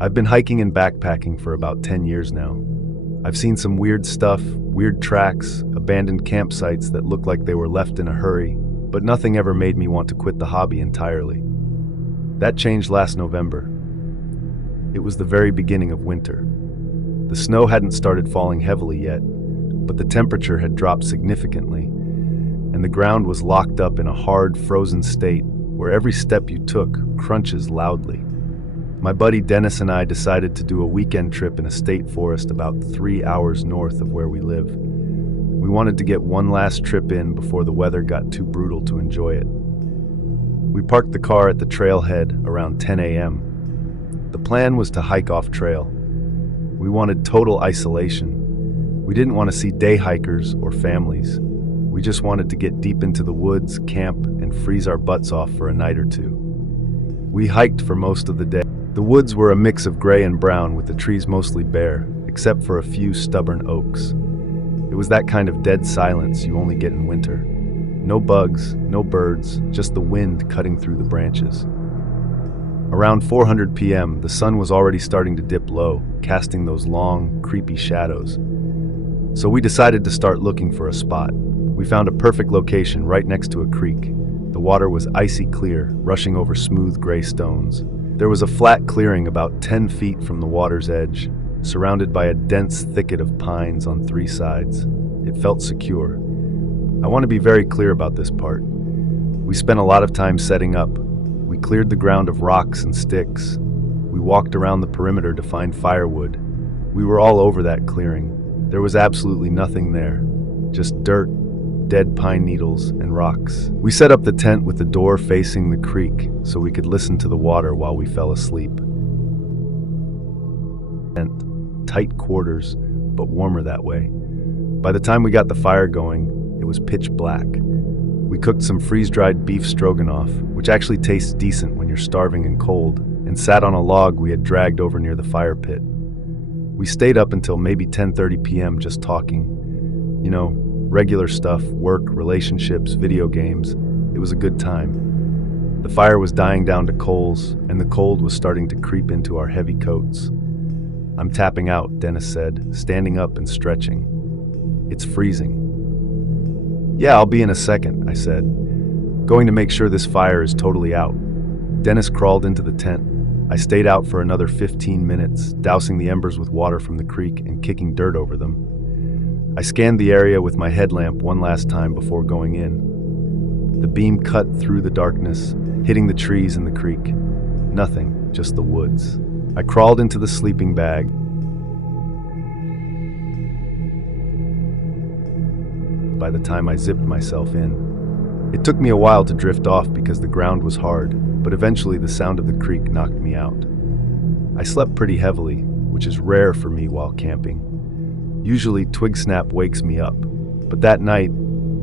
I've been hiking and backpacking for about 10 years now. I've seen some weird stuff, weird tracks, abandoned campsites that look like they were left in a hurry, but nothing ever made me want to quit the hobby entirely. That changed last November. It was the very beginning of winter. The snow hadn't started falling heavily yet, but the temperature had dropped significantly, and the ground was locked up in a hard, frozen state where every step you took crunches loudly. My buddy Dennis and I decided to do a weekend trip in a state forest about 3 hours north of where we live. We wanted to get one last trip in before the weather got too brutal to enjoy it. We parked the car at the trailhead around 10 a.m. The plan was to hike off trail. We wanted total isolation. We didn't want to see day hikers or families. We just wanted to get deep into the woods, camp, and freeze our butts off for a night or two. We hiked for most of the day. The woods were a mix of gray and brown, with the trees mostly bare, except for a few stubborn oaks. It was that kind of dead silence you only get in winter. No bugs, no birds, just the wind cutting through the branches. Around 4:00 p.m., the sun was already starting to dip low, casting those long, creepy shadows. So we decided to start looking for a spot. We found a perfect location right next to a creek. The water was icy clear, rushing over smooth gray stones. There was a flat clearing about 10 feet from the water's edge, surrounded by a dense thicket of pines on 3 sides. It felt secure. I want to be very clear about this part. We spent a lot of time setting up. We cleared the ground of rocks and sticks. We walked around the perimeter to find firewood. We were all over that clearing. There was absolutely nothing there, just dirt, dead pine needles, and rocks. We set up the tent with the door facing the creek so we could listen to the water while we fell asleep. Tight quarters, but warmer that way. By the time we got the fire going, it was pitch black. We cooked some freeze-dried beef stroganoff, which actually tastes decent when you're starving and cold, and sat on a log we had dragged over near the fire pit. We stayed up until maybe 10:30 p.m. just talking. You know, regular stuff, work, relationships, video games. It was a good time. The fire was dying down to coals, and the cold was starting to creep into our heavy coats. "I'm tapping out," Dennis said, standing up and stretching. "It's freezing." "Yeah, I'll be in a second," I said, going to make sure this fire is totally out. Dennis crawled into the tent. I stayed out for another 15 minutes, dousing the embers with water from the creek and kicking dirt over them. I scanned the area with my headlamp one last time before going in. The beam cut through the darkness, hitting the trees and the creek. Nothing, just the woods. I crawled into the sleeping bag. By the time I zipped myself in, it took me a while to drift off because the ground was hard, but eventually the sound of the creek knocked me out. I slept pretty heavily, which is rare for me while camping. Usually twig snap wakes me up, but that night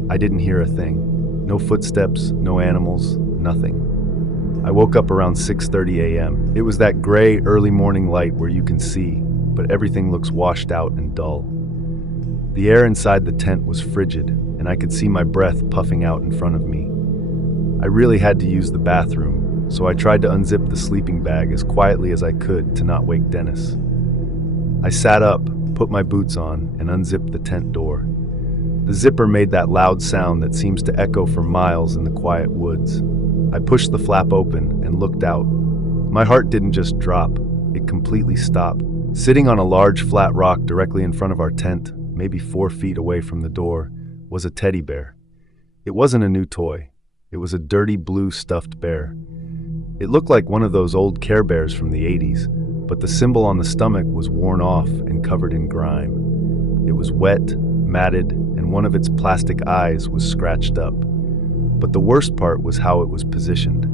I didn't hear a thing. No footsteps, no animals, nothing. I woke up around 6:30 a.m. It was that gray early morning light where you can see, but everything looks washed out and dull. The air inside the tent was frigid, and I could see my breath puffing out in front of me. I really had to use the bathroom, so I tried to unzip the sleeping bag as quietly as I could to not wake Dennis. I sat up, put my boots on, and unzipped the tent door. The zipper made that loud sound that seems to echo for miles in the quiet woods. I pushed the flap open and looked out. My heart didn't just drop, it completely stopped. Sitting on a large flat rock directly in front of our tent, maybe 4 feet away from the door, was a teddy bear. It wasn't a new toy. It was a dirty blue stuffed bear. It looked like one of those old Care Bears from the 80s, but the symbol on the stomach was worn off and covered in grime. It was wet, matted, and one of its plastic eyes was scratched up. But the worst part was how it was positioned.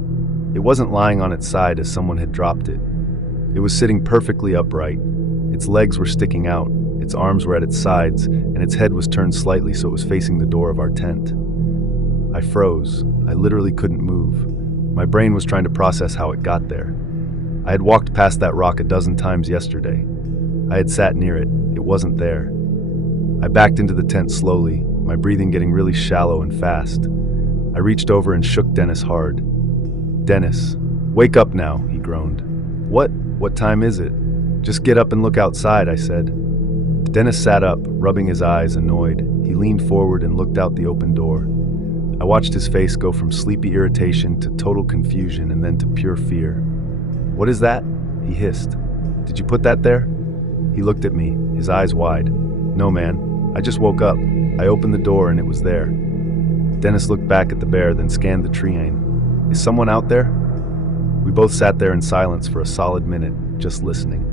It wasn't lying on its side as someone had dropped it. It was sitting perfectly upright. Its legs were sticking out, its arms were at its sides, and its head was turned slightly so it was facing the door of our tent. I froze. I literally couldn't move. My brain was trying to process how it got there. I had walked past that rock a dozen times yesterday. I had sat near it. It wasn't there. I backed into the tent slowly, my breathing getting really shallow and fast. I reached over and shook Dennis hard. "Dennis, wake up now," he groaned. What time is it? Just get up and look outside, I said. Dennis sat up, rubbing his eyes, annoyed. He leaned forward and looked out the open door. I watched his face go from sleepy irritation to total confusion and then to pure fear. "What is that?" he hissed. "Did you put that there?" He looked at me, his eyes wide. "No, man. I just woke up. I opened the door and it was there." Dennis looked back at the bear, then scanned the terrain. "Is someone out there?" We both sat there in silence for a solid minute, just listening.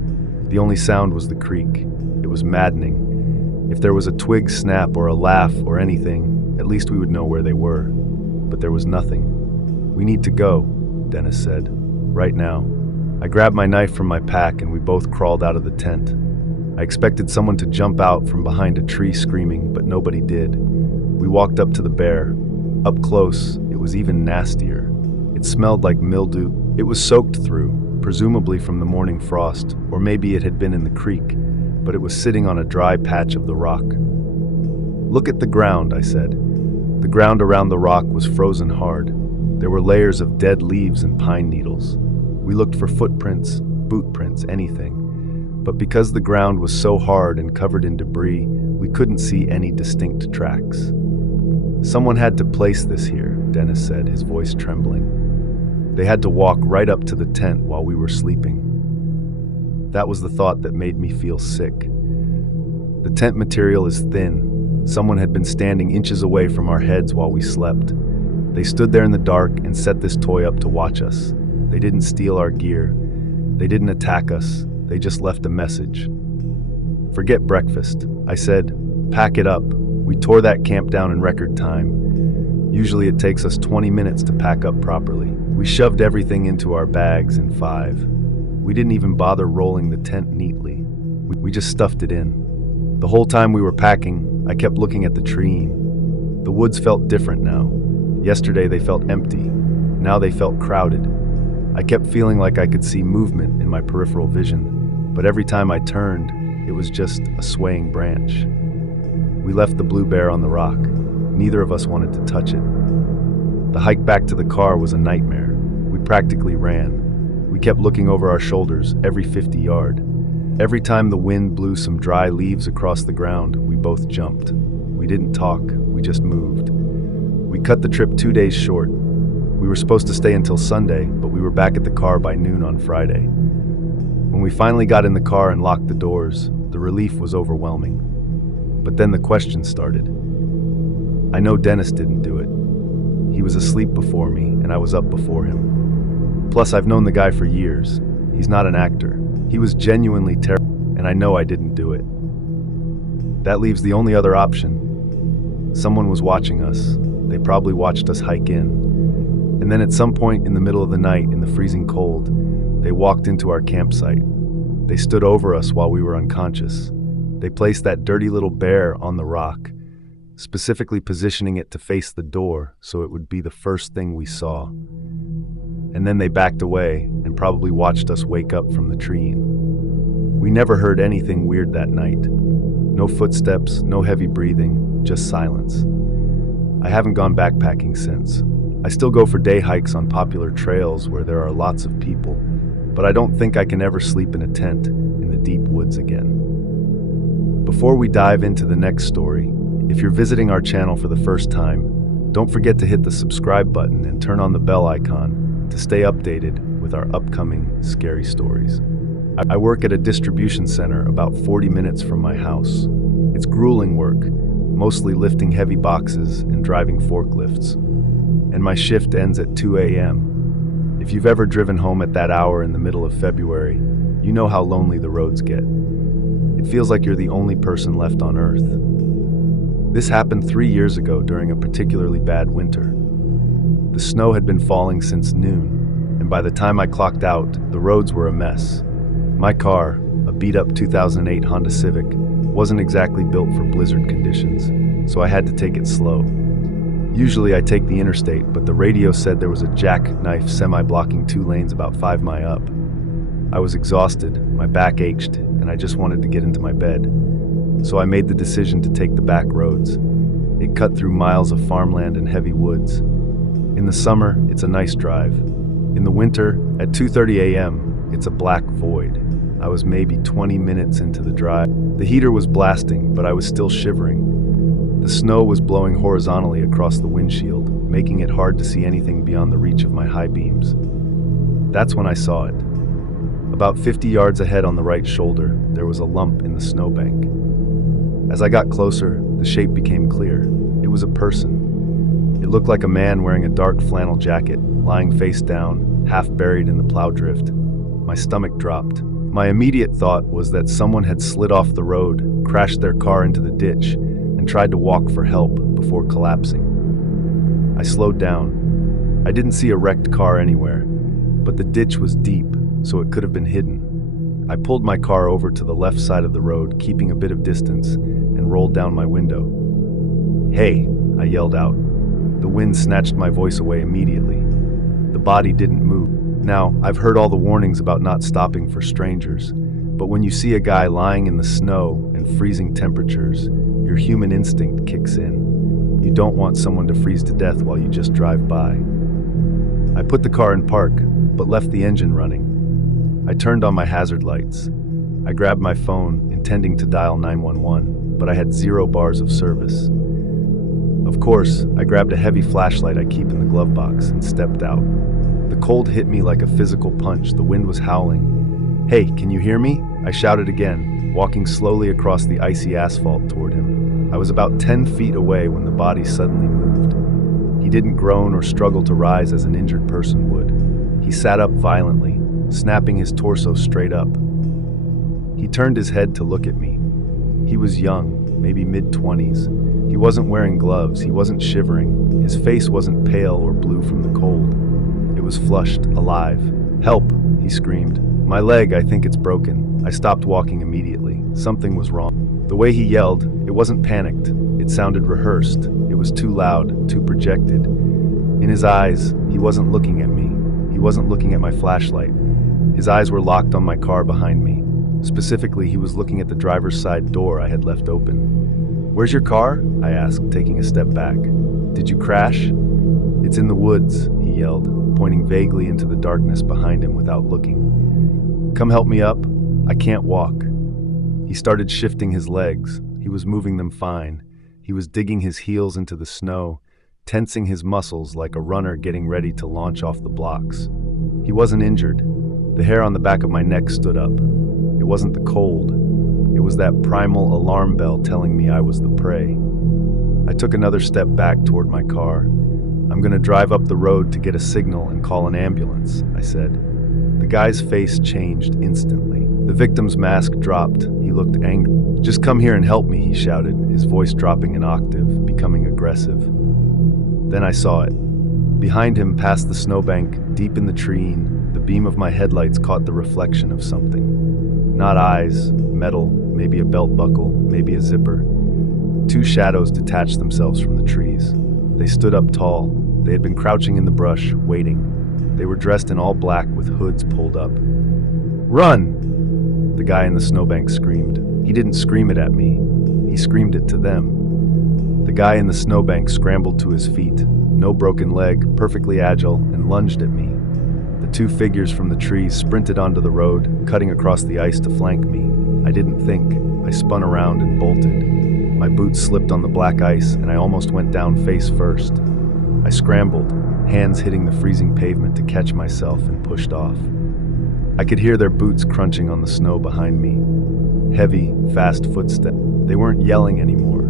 The only sound was the creak. It was maddening. If there was a twig snap or a laugh or anything, at least we would know where they were. But there was nothing. "We need to go," Dennis said. "Right now." I grabbed my knife from my pack and we both crawled out of the tent. I expected someone to jump out from behind a tree screaming, but nobody did. We walked up to the bear. Up close, it was even nastier. It smelled like mildew. It was soaked through, presumably from the morning frost, or maybe it had been in the creek, but it was sitting on a dry patch of the rock. "Look at the ground," I said. The ground around the rock was frozen hard. There were layers of dead leaves and pine needles. We looked for footprints, boot prints, anything. But because the ground was so hard and covered in debris, we couldn't see any distinct tracks. "Someone had to place this here," Dennis said, his voice trembling. "They had to walk right up to the tent while we were sleeping." That was the thought that made me feel sick. The tent material is thin. Someone had been standing inches away from our heads while we slept. They stood there in the dark and set this toy up to watch us. They didn't steal our gear. They didn't attack us. They just left a message. "Forget breakfast," I said. "Pack it up." We tore that camp down in record time. Usually it takes us 20 minutes to pack up properly. We shoved everything into our bags in 5. We didn't even bother rolling the tent neatly. We just stuffed it in. The whole time we were packing, I kept looking at the tree. The woods felt different now. Yesterday they felt empty. Now they felt crowded. I kept feeling like I could see movement in my peripheral vision, but every time I turned, it was just a swaying branch. We left the blue bear on the rock. Neither of us wanted to touch it. The hike back to the car was a nightmare. We practically ran. We kept looking over our shoulders every 50 yards. Every time the wind blew some dry leaves across the ground, we both jumped. We didn't talk, we just moved. We cut the trip 2 days short. We were supposed to stay until Sunday, but we were back at the car by noon on Friday. When we finally got in the car and locked the doors, the relief was overwhelming. But then the questions started. I know Dennis didn't do it. He was asleep before me, and I was up before him. Plus, I've known the guy for years. He's not an actor. He was genuinely terrible, and I know I didn't do it. That leaves the only other option. Someone was watching us. They probably watched us hike in. And then at some point in the middle of the night, in the freezing cold, they walked into our campsite. They stood over us while we were unconscious. They placed that dirty little bear on the rock, specifically positioning it to face the door so it would be the first thing we saw. And then they backed away and probably watched us wake up from the tree. We never heard anything weird that night. No footsteps, no heavy breathing, just silence. I haven't gone backpacking since. I still go for day hikes on popular trails where there are lots of people, but I don't think I can ever sleep in a tent in the deep woods again. Before we dive into the next story, if you're visiting our channel for the first time, don't forget to hit the subscribe button and turn on the bell icon to stay updated with our upcoming scary stories. I work at a distribution center about 40 minutes from my house. It's grueling work, mostly lifting heavy boxes and driving forklifts. And my shift ends at 2 a.m. If you've ever driven home at that hour in the middle of February, you know how lonely the roads get. It feels like you're the only person left on Earth. This happened 3 years ago during a particularly bad winter. The snow had been falling since noon, and by the time I clocked out, the roads were a mess. My car, a beat-up 2008 Honda Civic, wasn't exactly built for blizzard conditions, so I had to take it slow. Usually I take the interstate, but the radio said there was a jackknife semi-blocking 2 lanes about 5 miles up. I was exhausted, my back ached, and I just wanted to get into my bed. So I made the decision to take the back roads. It cut through miles of farmland and heavy woods. In the summer, it's a nice drive. In the winter, at 2:30 a.m., It's a black void. I was maybe 20 minutes into the drive. The heater was blasting, but I was still shivering. The snow was blowing horizontally across the windshield, making it hard to see anything beyond the reach of my high beams. That's when I saw it. About 50 yards ahead on the right shoulder, there was a lump in the snowbank. As I got closer, the shape became clear. It was a person. It looked like a man wearing a dark flannel jacket, lying face down, half buried in the plow drift. My stomach dropped. My immediate thought was that someone had slid off the road, crashed their car into the ditch, and tried to walk for help before collapsing. I slowed down. I didn't see a wrecked car anywhere, but the ditch was deep, so it could have been hidden. I pulled my car over to the left side of the road, keeping a bit of distance, and rolled down my window. "Hey," I yelled out. The wind snatched my voice away immediately. The body didn't move. Now, I've heard all the warnings about not stopping for strangers, but when you see a guy lying in the snow and freezing temperatures, your human instinct kicks in. You don't want someone to freeze to death while you just drive by. I put the car in park, but left the engine running. I turned on my hazard lights. I grabbed my phone, intending to dial 911, but I had 0 bars of service. Of course, I grabbed a heavy flashlight I keep in the glove box and stepped out. The cold hit me like a physical punch. The wind was howling. "Hey, can you hear me?" I shouted again, walking slowly across the icy asphalt toward him. I was about 10 feet away when the body suddenly moved. He didn't groan or struggle to rise as an injured person would. He sat up violently, snapping his torso straight up. He turned his head to look at me. He was young, maybe mid-20s. He wasn't wearing gloves, he wasn't shivering. His face wasn't pale or blue from the cold. It was flushed, alive. "Help!" he screamed. "My leg, I think it's broken." I stopped walking immediately. Something was wrong. The way he yelled, it wasn't panicked. It sounded rehearsed. It was too loud, too projected. In his eyes, he wasn't looking at me. He wasn't looking at my flashlight. His eyes were locked on my car behind me. Specifically, he was looking at the driver's side door I had left open. "Where's your car?" I asked, taking a step back. "Did you crash?" "It's in the woods," he yelled, pointing vaguely into the darkness behind him without looking. "Come help me up. I can't walk." He started shifting his legs. He was moving them fine. He was digging his heels into the snow, tensing his muscles like a runner getting ready to launch off the blocks. He wasn't injured. The hair on the back of my neck stood up. It wasn't the cold. It was that primal alarm bell telling me I was the prey. I took another step back toward my car. "I'm going to drive up the road to get a signal and call an ambulance," I said. The guy's face changed instantly. The victim's mask dropped. He looked angry. "Just come here and help me," he shouted, his voice dropping an octave, becoming aggressive. Then I saw it. Behind him, past the snowbank, deep in the treeing, the beam of my headlights caught the reflection of something. Not eyes, metal, maybe a belt buckle, maybe a zipper. 2 shadows detached themselves from the trees. They stood up tall. They had been crouching in the brush, waiting. They were dressed in all black with hoods pulled up. "Run!" The guy in the snowbank screamed. He didn't scream it at me. He screamed it to them. The guy in the snowbank scrambled to his feet, no broken leg, perfectly agile, and lunged at me. The 2 figures from the trees sprinted onto the road, cutting across the ice to flank me. I didn't think. I spun around and bolted. My boots slipped on the black ice, and I almost went down face first. I scrambled, hands hitting the freezing pavement to catch myself, and pushed off. I could hear their boots crunching on the snow behind me. Heavy, fast footsteps. They weren't yelling anymore.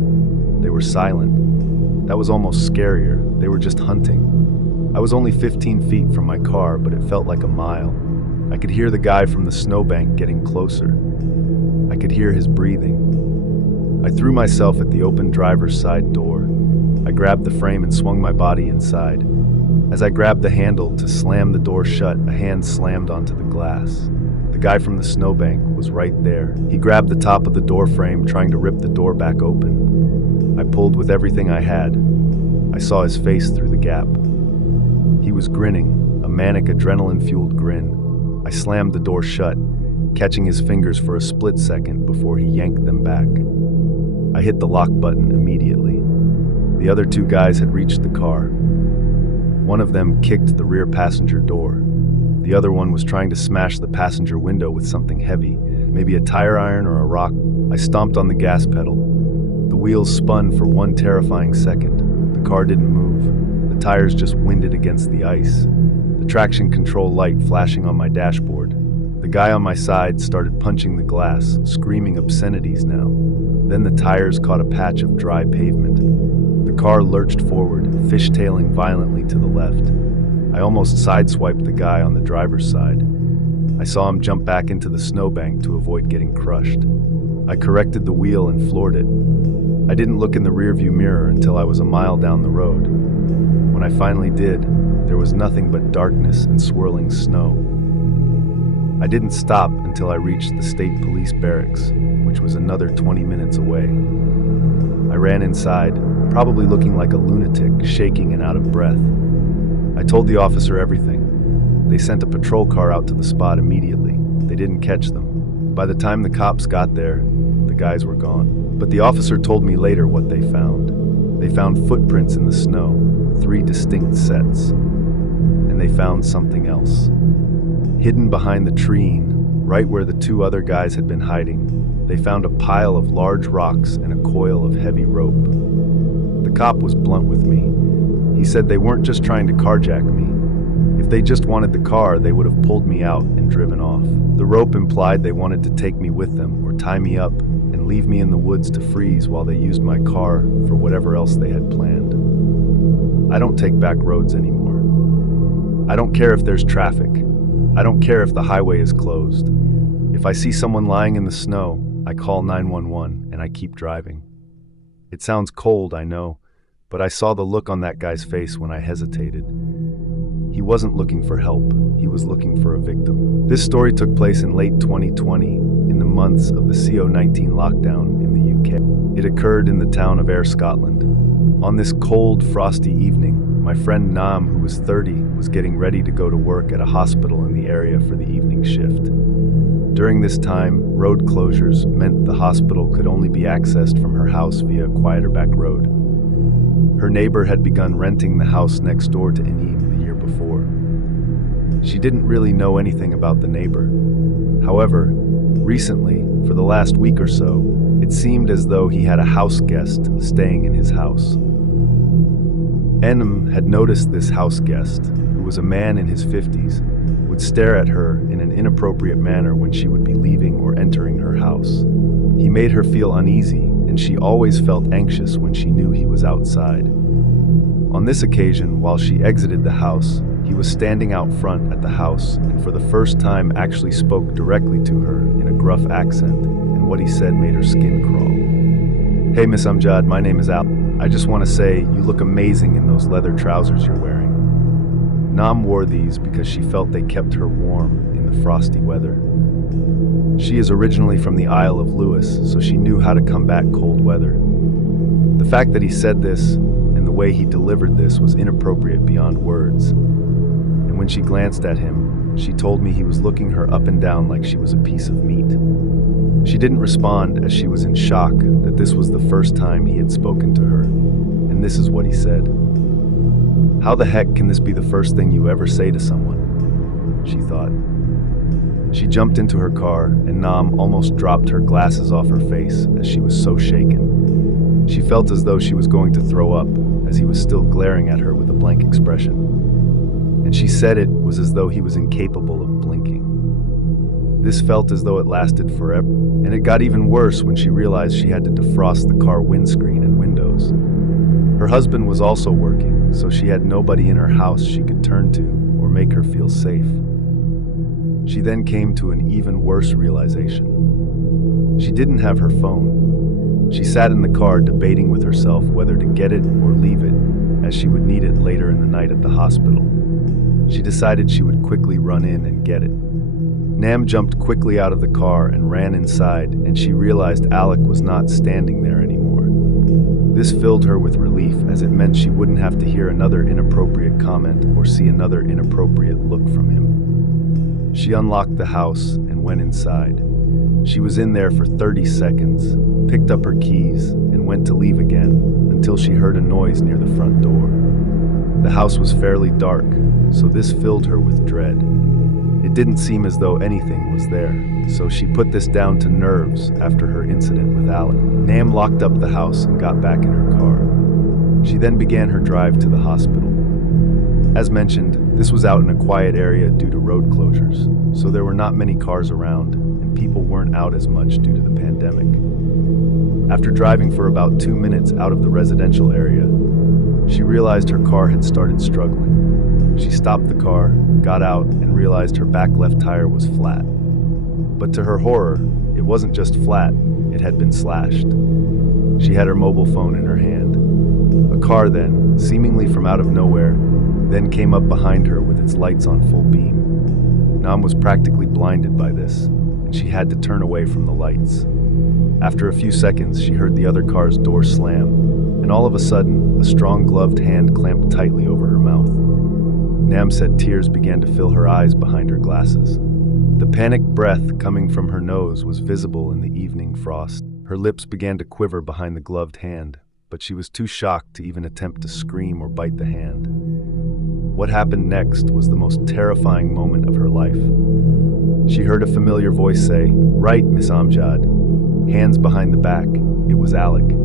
They were silent. That was almost scarier. They were just hunting. I was only 15 feet from my car, but it felt like a mile. I could hear the guy from the snowbank getting closer. I could hear his breathing. I threw myself at the open driver's side door. I grabbed the frame and swung my body inside. As I grabbed the handle to slam the door shut, a hand slammed onto the glass. The guy from the snowbank was right there. He grabbed the top of the door frame, trying to rip the door back open. I pulled with everything I had. I saw his face through the gap. He was grinning, a manic adrenaline-fueled grin. I slammed the door shut, catching his fingers for a split second before he yanked them back. I hit the lock button immediately. The other 2 guys had reached the car. One of them kicked the rear passenger door. The other one was trying to smash the passenger window with something heavy, maybe a tire iron or a rock. I stomped on the gas pedal. The wheels spun for one terrifying second. The car didn't move. The tires just winded against the ice. The traction control light flashing on my dashboard. The guy on my side started punching the glass, screaming obscenities now. Then the tires caught a patch of dry pavement. The car lurched forward, fishtailing violently to the left. I almost sideswiped the guy on the driver's side. I saw him jump back into the snowbank to avoid getting crushed. I corrected the wheel and floored it. I didn't look in the rearview mirror until I was a mile down the road. When I finally did, there was nothing but darkness and swirling snow. I didn't stop until I reached the state police barracks, which was another 20 minutes away. I ran inside, probably looking like a lunatic, shaking and out of breath. I told the officer everything. They sent a patrol car out to the spot immediately. They didn't catch them. By the time the cops got there, the guys were gone. But the officer told me later what they found. They found footprints in the snow, 3 distinct sets. And they found something else. Hidden behind the tree, right where the 2 other guys had been hiding, they found a pile of large rocks and a coil of heavy rope. The cop was blunt with me. He said they weren't just trying to carjack me. If they just wanted the car, they would have pulled me out and driven off. The rope implied they wanted to take me with them or tie me up and leave me in the woods to freeze while they used my car for whatever else they had planned. I don't take back roads anymore. I don't care if there's traffic. I don't care if the highway is closed. If I see someone lying in the snow, I call 911 and I keep driving. It sounds cold, I know, but I saw the look on that guy's face when I hesitated. He wasn't looking for help. He was looking for a victim. This story took place in late 2020, in the months of the CO-19 lockdown in the UK. It occurred in the town of Ayr, Scotland. On this cold, frosty evening, my friend Nam, who was 30, was getting ready to go to work at a hospital in the area for the evening shift. During this time, road closures meant the hospital could only be accessed from her house via a quieter back road. Her neighbor had begun renting the house next door to Anim the year before. She didn't really know anything about the neighbor. However, recently, for the last week or so, it seemed as though he had a house guest staying in his house. Enim had noticed this house guest, who was a man in his 50s, would stare at her in an inappropriate manner when she would be leaving or entering her house. He made her feel uneasy, and she always felt anxious when she knew he was outside. On this occasion, while she exited the house, he was standing out front at the house and for the first time actually spoke directly to her in a gruff accent, and what he said made her skin crawl. "Hey, Miss Amjad, my name is Al. I just want to say you look amazing in those leather trousers you're wearing." Nam wore these because she felt they kept her warm in the frosty weather. She is originally from the Isle of Lewis, so she knew how to combat cold weather. The fact that he said this and the way he delivered this was inappropriate beyond words. And when she glanced at him, she told me he was looking her up and down like she was a piece of meat. She didn't respond as she was in shock that this was the first time he had spoken to her, and this is what he said. "How the heck can this be the first thing you ever say to someone?" she thought. She jumped into her car, and Nam almost dropped her glasses off her face as she was so shaken. She felt as though she was going to throw up, as he was still glaring at her with a blank expression. And she said it was as though he was incapable of blinking. This felt as though it lasted forever, and it got even worse when she realized she had to defrost the car windscreen and windows. Her husband was also working, so she had nobody in her house she could turn to or make her feel safe. She then came to an even worse realization. She didn't have her phone. She sat in the car debating with herself whether to get it or leave it, as she would need it later in the night at the hospital. She decided she would quickly run in and get it. Nam jumped quickly out of the car and ran inside, and she realized Alec was not standing there anymore. This filled her with relief, as it meant she wouldn't have to hear another inappropriate comment or see another inappropriate look from him. She unlocked the house and went inside. She was in there for 30 seconds, picked up her keys, and went to leave again until she heard a noise near the front door. The house was fairly dark, so this filled her with dread. It didn't seem as though anything was there, so she put this down to nerves after her incident with Alec. Nam locked up the house and got back in her car. She then began her drive to the hospital. As mentioned, this was out in a quiet area due to road closures, so there were not many cars around, and people weren't out as much due to the pandemic. After driving for about 2 minutes out of the residential area, she realized her car had started struggling. She stopped the car, got out, and realized her back left tire was flat. But to her horror, it wasn't just flat, it had been slashed. She had her mobile phone in her hand. A car then, seemingly from out of nowhere, then came up behind her with its lights on full beam. Nam was practically blinded by this, and she had to turn away from the lights. After a few seconds, she heard the other car's door slam, and all of a sudden, a strong gloved hand clamped tightly over her mouth. Nam said tears began to fill her eyes behind her glasses. The panicked breath coming from her nose was visible in the evening frost. Her lips began to quiver behind the gloved hand, but she was too shocked to even attempt to scream or bite the hand. What happened next was the most terrifying moment of her life. She heard a familiar voice say, "Right, Miss Amjad." Hands behind the back. It was Alec.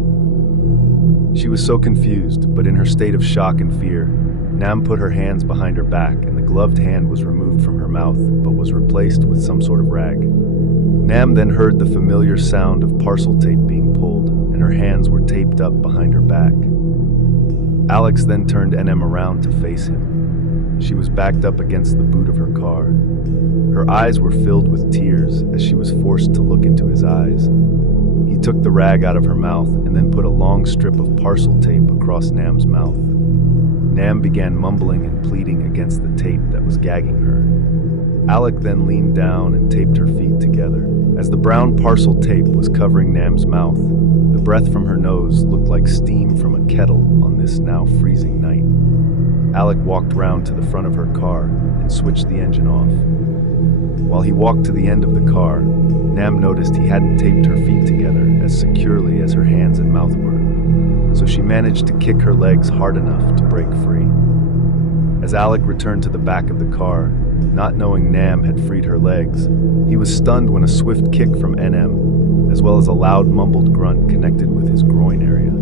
She was so confused, but in her state of shock and fear, Nam put her hands behind her back and the gloved hand was removed from her mouth, but was replaced with some sort of rag. Nam then heard the familiar sound of parcel tape being pulled, and her hands were taped up behind her back. Alex then turned NM around to face him. She was backed up against the boot of her car. Her eyes were filled with tears as she was forced to look into his eyes. He took the rag out of her mouth and then put a long strip of parcel tape across Nam's mouth. Nam began mumbling and pleading against the tape that was gagging her. Alec then leaned down and taped her feet together. As the brown parcel tape was covering Nam's mouth, the breath from her nose looked like steam from a kettle on this now freezing night. Alec walked round to the front of her car and switched the engine off. While he walked to the end of the car, Nam noticed he hadn't taped her feet together as securely as her hands and mouth were, so she managed to kick her legs hard enough to break free. As Alec returned to the back of the car, not knowing Nam had freed her legs, he was stunned when a swift kick from NM, as well as a loud mumbled grunt connected with his groin area.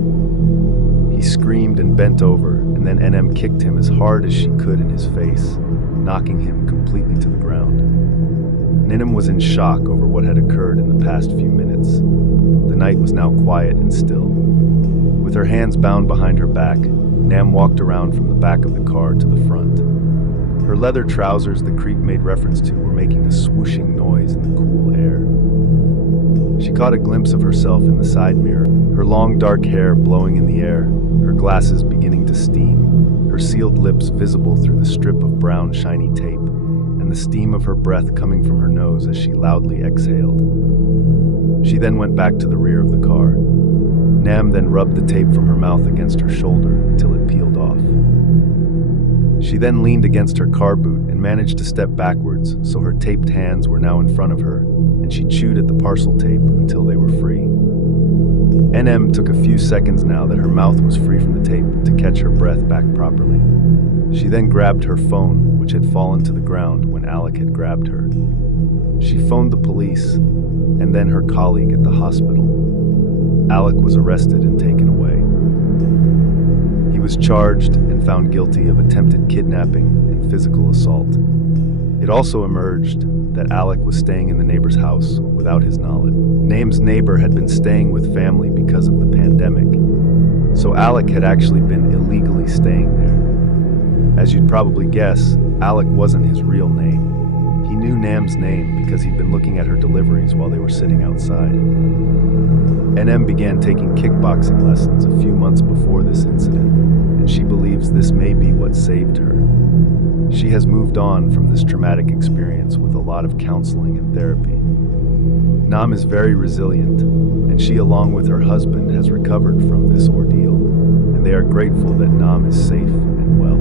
He screamed and bent over, and then NM kicked him as hard as she could in his face, knocking him completely to the ground. NM was in shock over what had occurred in the past few minutes. The night was now quiet and still. With her hands bound behind her back, Nam walked around from the back of the car to the front. Her leather trousers the creep made reference to were making a swooshing noise in the cool air. She caught a glimpse of herself in the side mirror, her long dark hair blowing in the air, her glasses beginning to steam, her sealed lips visible through the strip of brown shiny tape, and the steam of her breath coming from her nose as she loudly exhaled. She then went back to the rear of the car. Nam then rubbed the tape from her mouth against her shoulder until it peeled off. She then leaned against her car boot and managed to step backwards, so her taped hands were now in front of her, and she chewed at the parcel tape until they were free. NM took a few seconds now that her mouth was free from the tape to catch her breath back properly. She then grabbed her phone, which had fallen to the ground when Alec had grabbed her. She phoned the police, and then her colleague at the hospital. Alec was arrested and taken away. He was charged and found guilty of attempted kidnapping and physical assault. It also emerged that Alec was staying in the neighbor's house without his knowledge. Nam's neighbor had been staying with family because of the pandemic, so Alec had actually been illegally staying there. As you'd probably guess, Alec wasn't his real name. He knew Nam's name because he'd been looking at her deliveries while they were sitting outside. NM began taking kickboxing lessons a few months before this incident, and she believes this may be what saved her. She has moved on from this traumatic experience with a lot of counseling and therapy. Nam is very resilient, and she, along with her husband, has recovered from this ordeal, and they are grateful that Nam is safe and well.